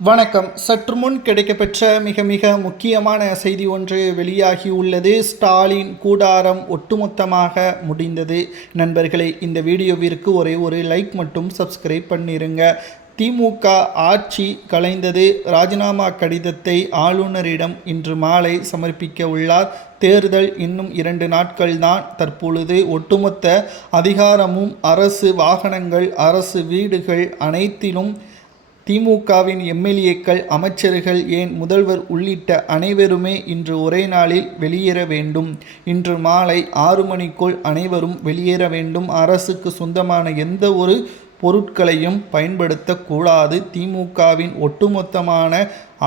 வணக்கம். சற்று முன் கிடைக்கப்பெற்ற மிக மிக முக்கியமான செய்தி ஒன்று வெளியாகியுள்ளது. ஸ்டாலின் கூடாரம் ஒட்டுமொத்தமாக முடிந்தது. நண்பர்களே, இந்த வீடியோவிற்கு ஒரே ஒரு லைக் மட்டும் சப்ஸ்கிரைப் பண்ணிருங்க. திமுக ஆட்சி கலைந்தது. ராஜினாமா கடிதத்தை ஆளுநரிடம் இன்று மாலை சமர்ப்பிக்க உள்ளார். தேர்தல் இன்னும் 2 நாட்கள்தான். தற்பொழுது ஒட்டுமொத்த அதிகாரமும் அரசு வாகனங்கள், அரசு வீடுகள் அனைத்திலும் திமுகவின் எம்எல்ஏக்கள், அமைச்சர்கள், ஏன் முதல்வர் உள்ளிட்ட அனைவருமே இன்று ஒரே நாளில் வெளியேற வேண்டும். இன்று மாலை 6 மணிக்குள் அனைவரும் வெளியேற வேண்டும். அரசுக்கு சொந்தமான எந்த ஒரு பொருட்களையும் பயன்படுத்தக்கூடாது. திமுகவின் ஒட்டுமொத்தமான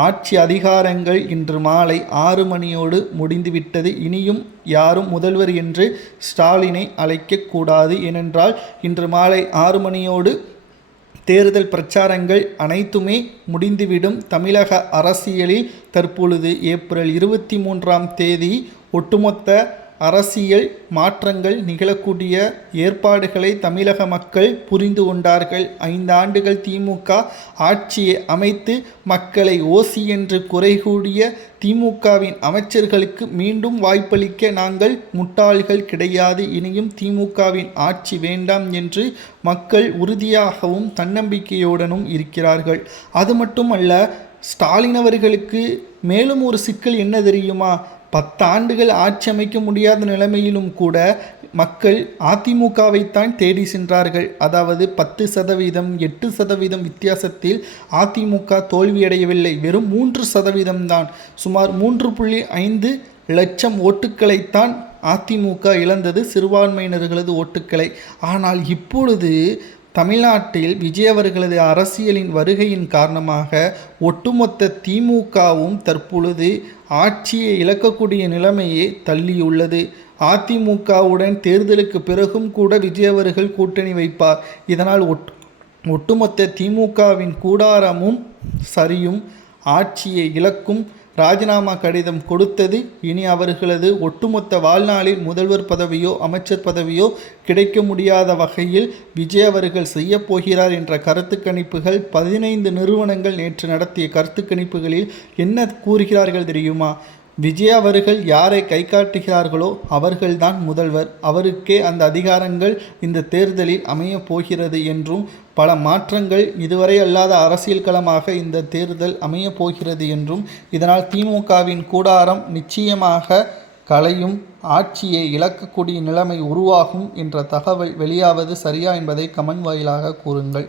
ஆட்சி அதிகாரங்கள் இன்று மாலை 6 மணியோடு முடிந்துவிட்டது. இனியும் யாரும் முதல்வர் என்று ஸ்டாலினை அழைக்கக்கூடாது. ஏனென்றால் இன்று மாலை 6 மணியோடு தேர்தல் பிரச்சாரங்கள் அனைத்துமே முடிந்துவிடும். தமிழக அரசியலில் தற்பொழுது ஏப்ரல் 23ஆம் தேதி ஒட்டுமொத்த அரசியல் மாற்றங்கள் நிகழக்கூடிய ஏற்பாடுகளை தமிழக மக்கள் புரிந்து கொண்டார்கள். 5 ஆண்டுகள் திமுக ஆட்சியை அமைத்து மக்களை ஓசி என்று குறைகூடிய திமுகவின் அமைச்சர்களுக்கு மீண்டும் வாய்ப்பளிக்க நாங்கள் முட்டாள்கள் கிடையாது. இனியும் திமுகவின் ஆட்சி வேண்டாம் என்று மக்கள் உறுதியாகவும் தன்னம்பிக்கையுடனும் இருக்கிறார்கள். அது மட்டுமல்ல, ஸ்டாலின் அவர்களுக்கு மேலும் ஒரு சிக்கல் என்ன தெரியுமா? 10 ஆண்டுகள் ஆட்சி அமைக்க முடியாத நிலைமையிலும் கூட மக்கள் அதிமுகவைத்தான் தேடி சென்றார்கள். அதாவது 10%, 8% வித்தியாசத்தில் அதிமுக தோல்வியடையவில்லை. வெறும் 3% தான். சுமார் 3.5 லட்சம் ஓட்டுக்களைத்தான் அதிமுக இழந்தது, சிறுபான்மையினர்களது ஓட்டுக்களை. ஆனால் இப்பொழுது தமிழ்நாட்டில் விஜய் அவர்களது அரசியலின் வருகையின் காரணமாக ஒட்டுமொத்த திமுகவும் தற்பொழுது ஆட்சியை இழக்கக்கூடிய நிலைமையே தள்ளியுள்ளது. அதிமுகவுடன் தேர்தலுக்கு பிறகும் கூட விஜய் அவர்கள் கூட்டணி வைப்பார். இதனால் ஒட்டுமொத்த திமுகவின் கூடாரமும் சரியும், ஆட்சியை இழக்கும். ராஜினாமா கடிதம் கொடுத்தது. இனி அவர்களது ஒட்டுமொத்த வாழ்நாளில் முதல்வர் பதவியோ அமைச்சர் பதவியோ கிடைக்க முடியாத வகையில் விஜய் அவர்கள் செய்ய போகிறார் என்ற கருத்து கணிப்புகள் 15 நிறுவனங்கள் நேற்று நடத்திய கருத்து கணிப்புகளில் என்ன கூறுகிறார்கள் தெரியுமா? விஜய் அவர்கள் யாரை கை காட்டுகிறார்களோ அவர்கள்தான் முதல்வர், அவருக்கே அந்த அதிகாரங்கள் இந்த தேர்தலில் அமைய போகிறது என்றும், பல மாற்றங்கள் இதுவரை அல்லாத அரசியல் களமாக இந்த தேர்தல் அமைய போகிறது என்றும், இதனால் திமுகவின் கூடாரம் நிச்சயமாக கலையும், ஆட்சியை இழக்கக்கூடிய நிலைமை உருவாகும் என்ற தகவல் வெளியாவது சரியா என்பதை கமெண்ட் வாயிலாக கூறுங்கள்.